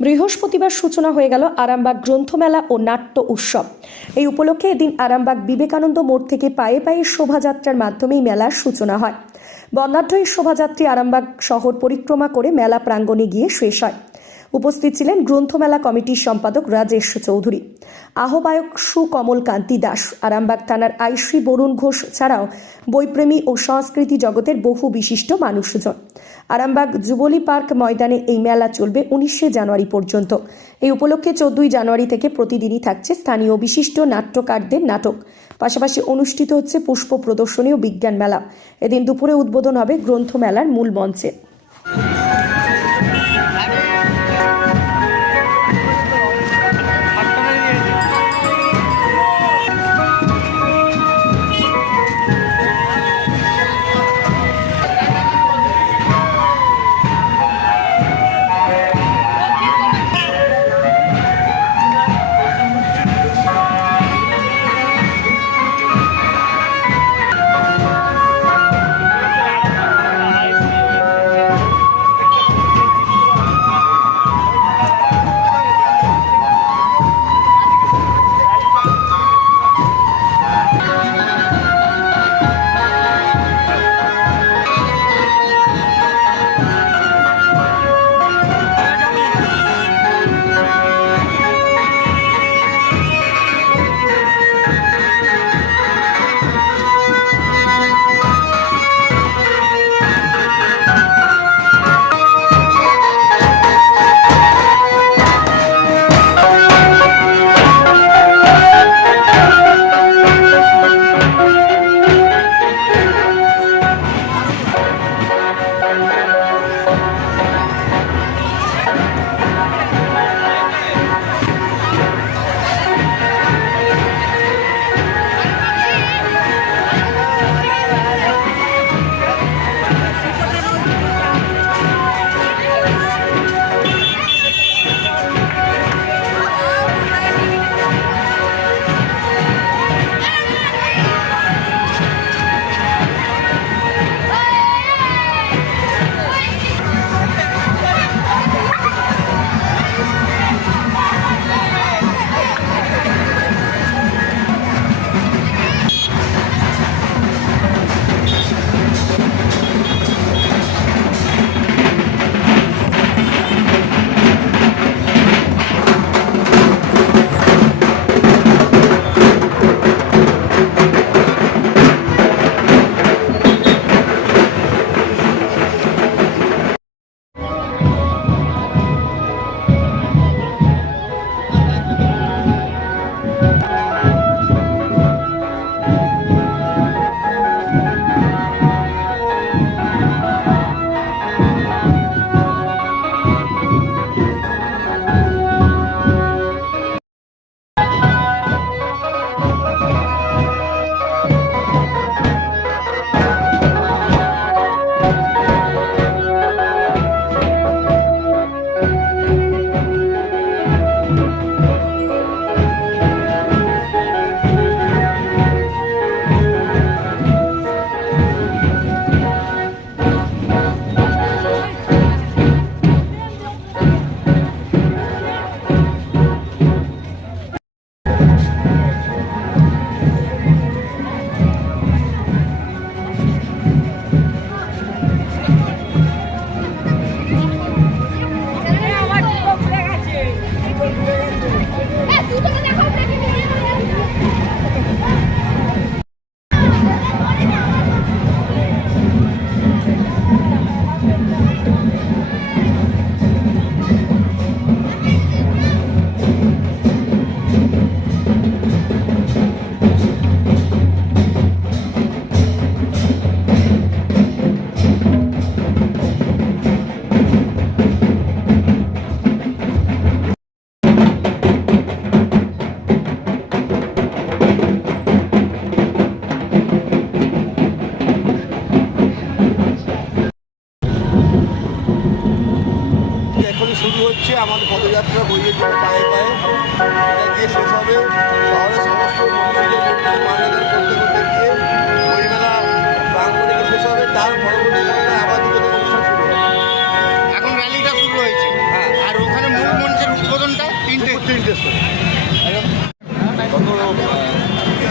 বৃহস্পতিবার সূচনা হয়ে গেল আরামবাগ গ্রন্থমেলা ও নাট্য উৎসব। এই উপলক্ষে এদিন আরামবাগ বিবেকানন্দ মোড় থেকে পায়ে পায়ে শোভাযাত্রার মাধ্যমেই মেলার সূচনা হয়। বর্ণাঢ্য এই শোভাযাত্রী আরামবাগ শহর পরিক্রমা করে মেলা প্রাঙ্গণে গিয়ে শেষ হয়। উপস্থিত ছিলেন গ্রন্থমেলা কমিটির সম্পাদক রাজেশ চৌধুরী। আহ্বায়ক সুকমল কান্তি দাস। আরামবাগ থানার আইশ্রী বরুণ ঘোষ ছাড়াও বইপ্রেমী ও সংস্কৃতি জগতের বহু বিশিষ্ট মানুষজন। আরামবাগ যুবলী পার্ক ময়দানে এই মেলা চলবে উনিশে জানুয়ারি পর্যন্ত। এই উপলক্ষে চোদ্দই জানুয়ারি থেকে প্রতিদিনই থাকছে স্থানীয় বিশিষ্ট নাট্যকারদের নাটক। পাশাপাশি অনুষ্ঠিত হচ্ছে পুষ্প প্রদর্শনী ও বিজ্ঞান মেলা। এদিন দুপুরে উদ্বোধন হবে গ্রন্থমেলার মূল মঞ্চে।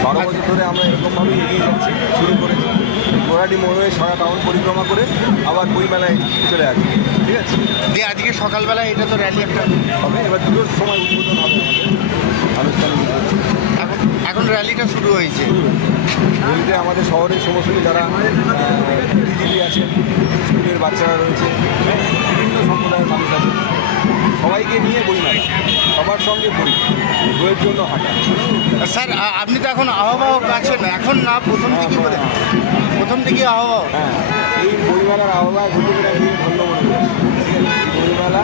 বারো বছর ধরে আমরা এরকমভাবে এগিয়ে যাচ্ছি শুরু করেছি। গোড়াটি মোড় সারা টাউন পরিক্রমা করে আবার বইমেলায় চলে আসছি ঠিক আছে? দিয়ে আজকে সকালবেলায় এটা তো র্যালি একটা হবে এবার দুটোর সময় উদ্বোধন হবে আনুষ্ঠানিক। এখন এখন র্যালিটা শুরু হয়েছে। বইতে আমাদের শহরের সমস্ত যারা বুদ্ধিজীবী আছেন স্কুলের বাচ্চারা রয়েছে হ্যাঁ, বিভিন্ন সম্প্রদায়ের মানুষ আছে। বইয়ের জন্য হাঁটা। স্যার আপনি তো এখন আহ্বায়ক আছেন। এখন না প্রথম থেকে বলে। প্রথম থেকে আহ্বায়ক। হ্যাঁ এই বইমেলার আহ্বায়ক হতে পেরে আমি ধন্য মনে বইমেলা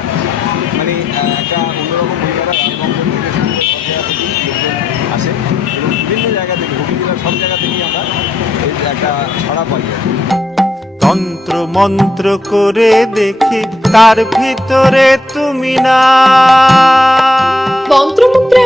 মানে একটা অন্যরকম বইমেলা আসে এবং বিভিন্ন জায়গা থেকে হুগলি জেলার সব জায়গা থেকেই আমরা এই একটা ছাড়া পাই। তন্ত্র মন্ত্র করে দেখি তার ভিতরে তুমি না। তন্ত্রমন্ত্রে